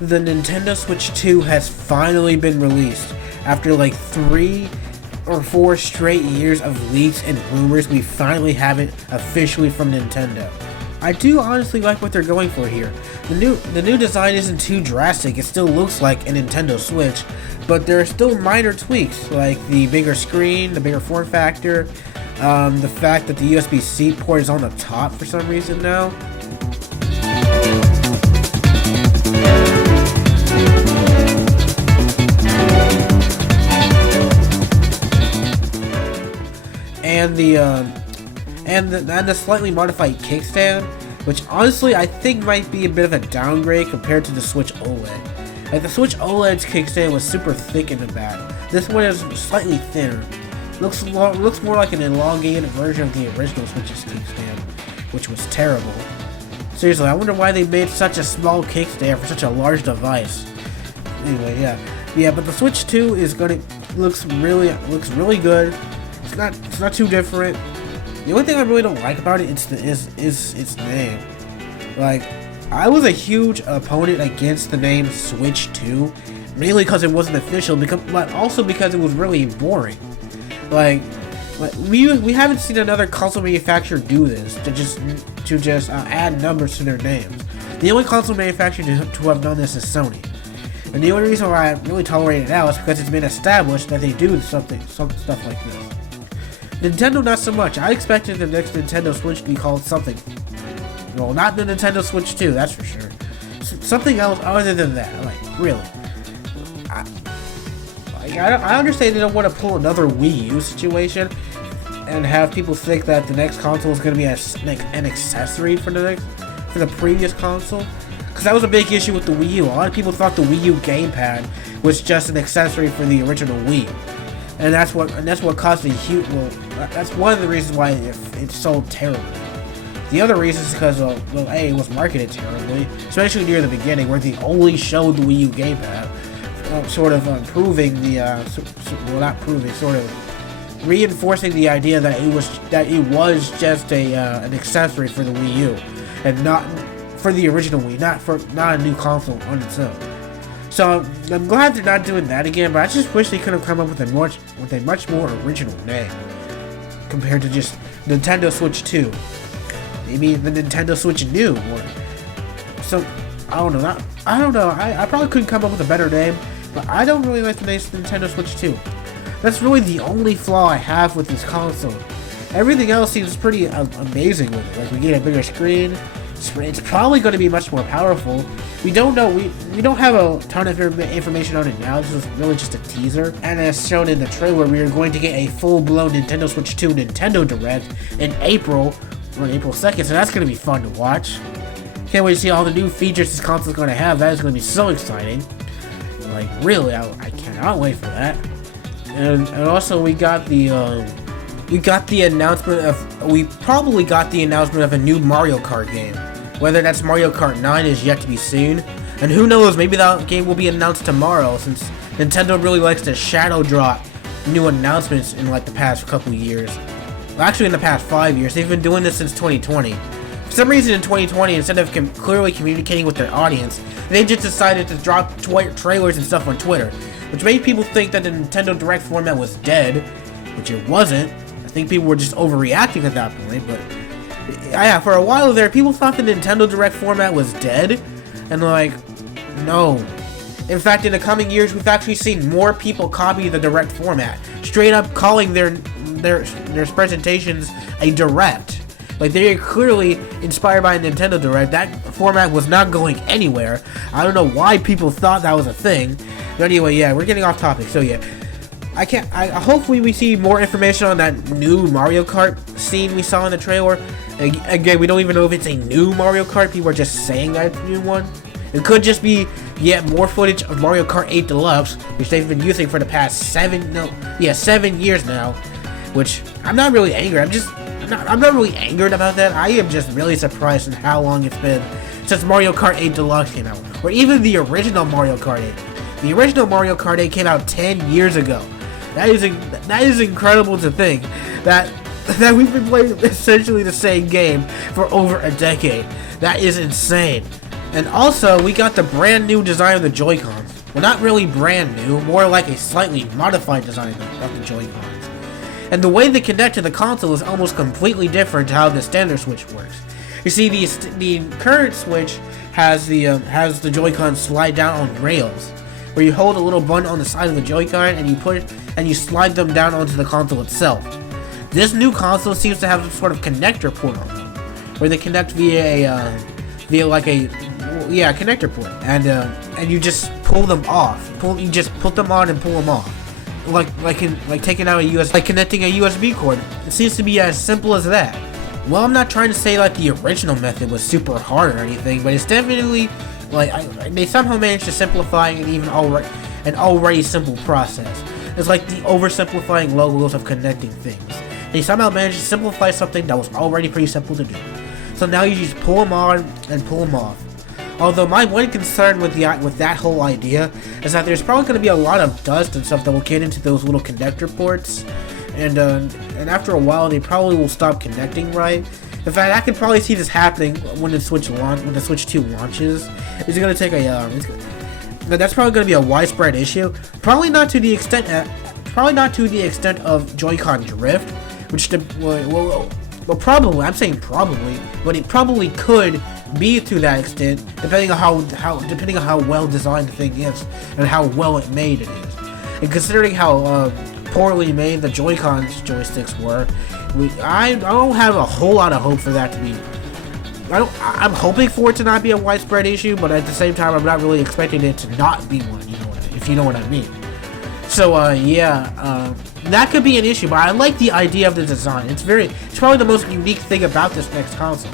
The Nintendo Switch 2 has finally been released. After like 3 or 4 straight years of leaks and rumors, we finally have it officially from Nintendo. I do honestly like what they're going for here. The new design isn't too drastic. It still looks like a Nintendo Switch, but there are still minor tweaks, like the bigger screen, the bigger form factor, the fact that the USB-C port is on the top for some reason now. And the slightly modified kickstand, which honestly I think might be a bit of a downgrade compared to the Switch OLED. Like the Switch OLED's kickstand was super thick in the back. This one is slightly thinner. Looks more like an elongated version of the original Switch's kickstand, which was terrible. Seriously, I wonder why they made such a small kickstand for such a large device. Anyway, yeah, but the Switch 2 looks really good. It's not too different. The only thing I really don't like about it is its name. Like, I was a huge opponent against the name Switch 2, mainly because it wasn't official, but also because it was really boring. Like we haven't seen another console manufacturer do this to just add numbers to their names. The only console manufacturer to have done this is Sony. And the only reason why I really tolerate it now is because it's been established that they do some stuff like this. Nintendo, not so much. I expected the next Nintendo Switch to be called something. Well, not the Nintendo Switch 2, that's for sure. Something else other than that. Like, really. I understand they don't want to pull another Wii U situation and have people think that the next console is going to be an accessory for the previous console. Because that was a big issue with the Wii U. A lot of people thought the Wii U gamepad was just an accessory for the original Wii. And that's what caused a huge. Well, that's one of the reasons why it sold terribly. The other reason is because it was marketed terribly, especially near the beginning, where they only showed the Wii U gamepad, sort of reinforcing the idea that it was just an accessory for the Wii U, and not for the original Wii, not a new console on its own. So I'm glad they're not doing that again, but I just wish they could have come up with a much more original name compared to just Nintendo Switch 2. Maybe the Nintendo Switch New, or so. I don't know. I probably couldn't come up with a better name, but I don't really like the name Nintendo Switch 2. That's really the only flaw I have with this console. Everything else seems pretty amazing with it. Like, we get a bigger screen. It's probably going to be much more powerful. We don't know. We don't have a ton of information on it now. This is really just a teaser. And as shown in the trailer, we are going to get a full-blown Nintendo Switch 2 Nintendo Direct in April 2nd. So that's going to be fun to watch. Can't wait to see all the new features this console is going to have. That is going to be so exciting. Like, really, I cannot wait for that. And also we got the announcement of a new Mario Kart game. Whether that's Mario Kart 9 is yet to be seen. And who knows, maybe that game will be announced tomorrow, since Nintendo really likes to shadow drop new announcements in like the past couple years. Well, actually in the past 5 years. They've been doing this since 2020. For some reason in 2020, instead of clearly communicating with their audience, they just decided to drop trailers and stuff on Twitter, which made people think that the Nintendo Direct format was dead, which it wasn't. I think people were just overreacting at that point, but yeah, for a while there, people thought the Nintendo Direct format was dead, and like, no. In fact, in the coming years, we've actually seen more people copy the Direct format, straight up calling their presentations a Direct. Like, they are clearly inspired by Nintendo Direct. That format was not going anywhere. I don't know why people thought that was a thing. But anyway, yeah, we're getting off topic. So yeah, hopefully we see more information on that new Mario Kart scene we saw in the trailer. Again, we don't even know if it's a new Mario Kart. People are just saying that it's a new one. It could just be yet more footage of Mario Kart 8 Deluxe, which they've been using for the past 7 years now. Which I'm not really angry. I'm not really angered about that. I am just really surprised at how long it's been since Mario Kart 8 Deluxe came out, or even the original Mario Kart 8. The original Mario Kart 8 came out 10 years ago. That is incredible to think that we've been playing essentially the same game for over a decade. That is insane. And also, we got the brand new design of the Joy-Cons. Well, not really brand new, more like a slightly modified design of the Joy-Cons. And the way they connect to the console is almost completely different to how the standard Switch works. You see, the current Switch has the Joy-Con slide down on rails, where you hold a little button on the side of the Joy-Con and you slide them down onto the console itself. This new console seems to have some sort of connector port on them, where they connect via connector port, and you just pull them off. You just put them on and pull them off, like taking out a USB, like connecting a USB cord. It seems to be as simple as that. Well, I'm not trying to say like the original method was super hard or anything, but it's definitely they somehow managed to simplify an already simple process. It's like the oversimplifying logos of connecting things. They somehow managed to simplify something that was already pretty simple to do. So now you just pull them on and pull them off. Although my one concern with that whole idea is that there's probably going to be a lot of dust and stuff that will get into those little connector ports, and after a while they probably will stop connecting right. In fact, I can probably see this happening when the Switch 2 launches. It's going to take that's probably going to be a widespread issue. Probably not to the extent of Joy-Con drift, which probably, I'm saying probably, but it probably could be to that extent, depending on how well designed the thing is and how well it made it is. And considering how poorly made the Joy-Con's joysticks were, I don't have a whole lot of hope for that to be. I'm hoping for it to not be a widespread issue, but at the same time, I'm not really expecting it to not be one. If you know what I mean. So that could be an issue, but I like the idea of the design. It's probably the most unique thing about this next console.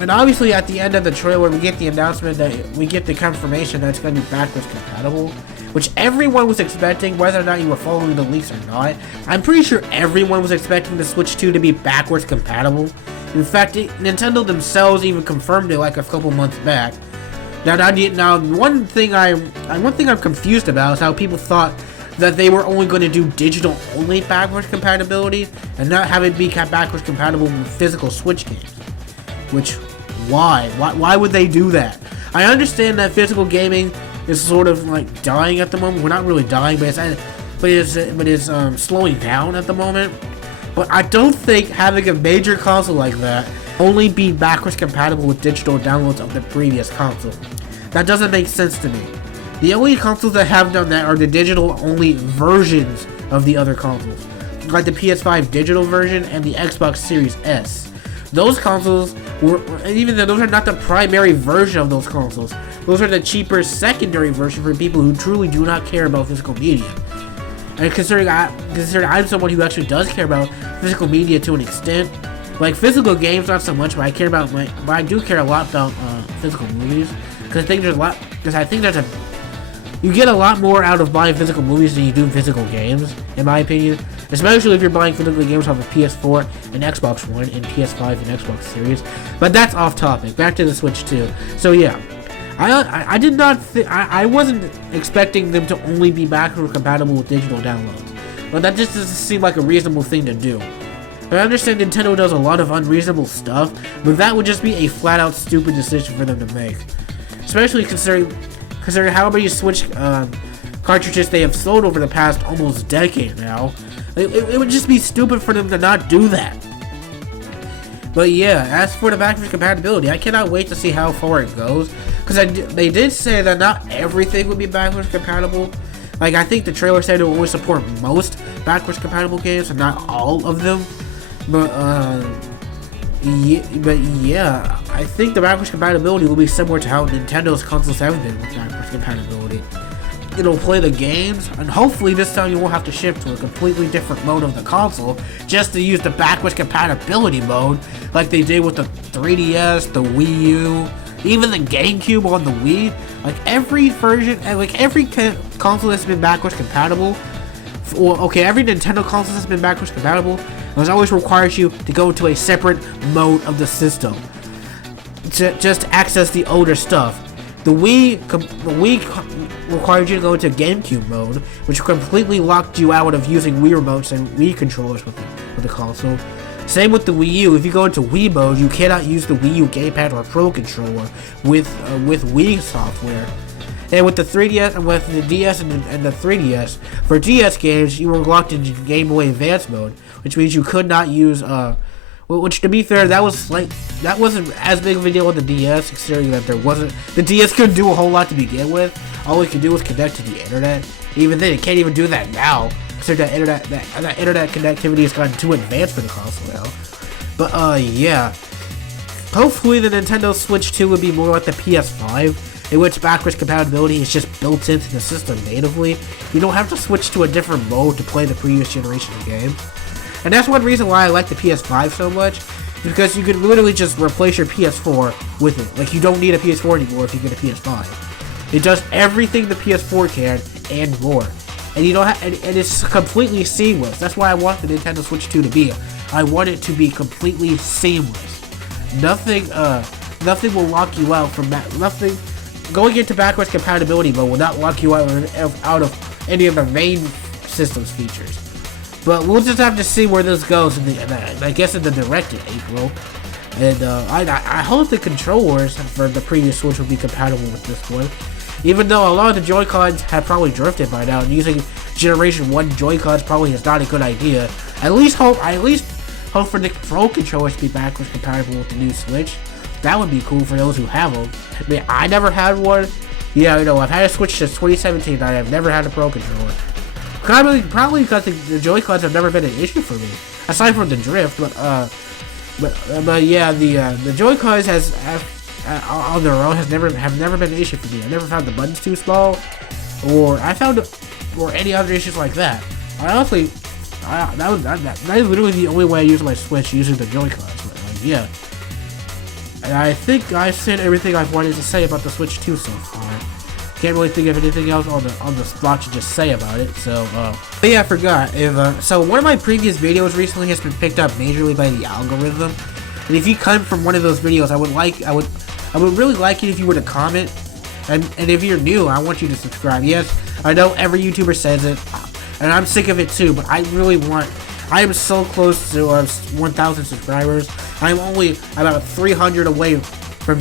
And obviously, at the end of the trailer, we get the announcement that we get the confirmation that it's going to be backwards compatible, which everyone was expecting, whether or not you were following the leaks or not. I'm pretty sure everyone was expecting the Switch 2 to be backwards compatible. In fact, Nintendo themselves even confirmed it like a couple months back. Now, one thing I'm confused about is how people thought that they were only going to do digital-only backwards compatibility and not have it be backwards compatible with physical Switch games. Which, why? Why would they do that? I understand that physical gaming is sort of like dying at the moment. We're not really dying, but it's slowing down at the moment. But I don't think having a major console like that only be backwards compatible with digital downloads of the previous console. That doesn't make sense to me. The only consoles that have done that are the digital-only versions of the other consoles, like the PS5 digital version and the Xbox Series S. Those consoles even though those are not the primary version of those consoles, those are the cheaper secondary version for people who truly do not care about physical media. And considering I'm someone who actually does care about physical media to an extent, like physical games not so much, but I do care a lot about physical movies, because I think you get a lot more out of buying physical movies than you do physical games, in my opinion. Especially if you're buying physical games off of PS4 and Xbox One and PS5 and Xbox Series. But that's off topic. Back to the Switch 2. So yeah, I wasn't expecting them to only be backward compatible with digital downloads. But that just doesn't seem like a reasonable thing to do. I understand Nintendo does a lot of unreasonable stuff, but that would just be a flat-out stupid decision for them to make. Especially considering how many Switch cartridges they have sold over the past almost decade now. It would just be stupid for them to not do that. But yeah, as for the backwards compatibility, I cannot wait to see how far it goes. Because they did say that not everything would be backwards compatible. Like, I think the trailer said it will only support most backwards compatible games and not all of them. But yeah, I think the backwards compatibility will be similar to how Nintendo's consoles have been with backwards compatibility. It'll play the games, and hopefully this time you won't have to shift to a completely different mode of the console just to use the backwards compatibility mode like they did with the 3DS, the Wii U, even the GameCube on the Wii. Like every version, like every console that's been backwards compatible, every Nintendo console that's been backwards compatible, it always requires you to go to a separate mode of the system to just access the older stuff. The Wii required you to go into GameCube mode, which completely locked you out of using Wii remotes and Wii controllers with the console. Same with the Wii U. If you go into Wii mode, you cannot use the Wii U gamepad or Pro Controller with Wii software. And with the 3DS and with the DS and the 3DS, for DS games, you were locked into Game Boy Advance mode, which means you could not use which, to be fair, that wasn't as big of a deal with the DS, considering that the DS couldn't do a whole lot to begin with. All it could do was connect to the internet. Even then, it can't even do that now, considering that internet connectivity has gotten too advanced for the console now. But yeah, hopefully the Nintendo Switch 2 would be more like the PS5, in which backwards compatibility is just built into the system natively. You don't have to switch to a different mode to play the previous generation of games. And that's one reason why I like the PS5 so much, because you could literally just replace your PS4 with it. Like, you don't need a PS4 anymore if you get a PS5. It does everything the PS4 can and more. And you don't and it's completely seamless. That's why I want the Nintendo Switch 2 to be. I want it to be completely seamless. Nothing will lock you out from that. Nothing going into backwards compatibility mode will not lock you out of any of the main system's features. But we'll just have to see where this goes I guess in the Direct in April. And I hope the controllers for the previous Switch will be compatible with this one. Even though a lot of the Joy-Cons have probably drifted by now, and using Generation 1 Joy-Cons probably is not a good idea. At least hope for the Pro controllers to be backwards compatible with the new Switch. That would be cool for those who have them. I mean, I never had one. Yeah, you know, I've had a Switch since 2017, and I've never had a Pro controller. Probably because the Joy-Cons have never been an issue for me, aside from the drift. But yeah, the Joy-Cons on their own have never been an issue for me. I never found the buttons too small, or any other issues like that. I honestly, that is literally the only way I use my Switch, using the Joy-Cons. But, like, yeah, and I think I've said everything I've wanted to say about the Switch 2 so far. Can't really think of anything else on the spot to just say about it. So, but yeah, I forgot. So one of my previous videos recently has been picked up majorly by the algorithm. And if you come from one of those videos, I would really like it if you were to comment. And if you're new, I want you to subscribe. Yes, I know every YouTuber says it, and I'm sick of it too. But I am so close to 1,000 subscribers. I'm only about 300 away from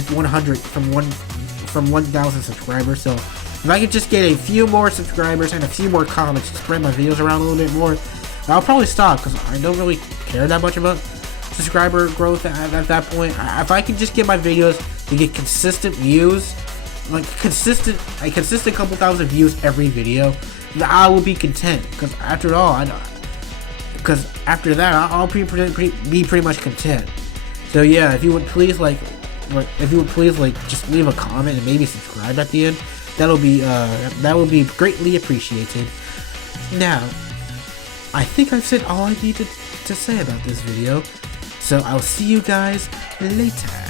1,000 subscribers. So if I could just get a few more subscribers and a few more comments to spread my videos around a little bit more, I'll probably stop, because I don't really care that much about subscriber growth at that point. If I can just get my videos to get consistent views, like a consistent couple thousand views every video, I will be content. Because after that, I'll be pretty much content. So yeah, if you would please just leave a comment and maybe subscribe at the end, that will be greatly appreciated. Now, I think I've said all I needed to say about this video, so I'll see you guys later.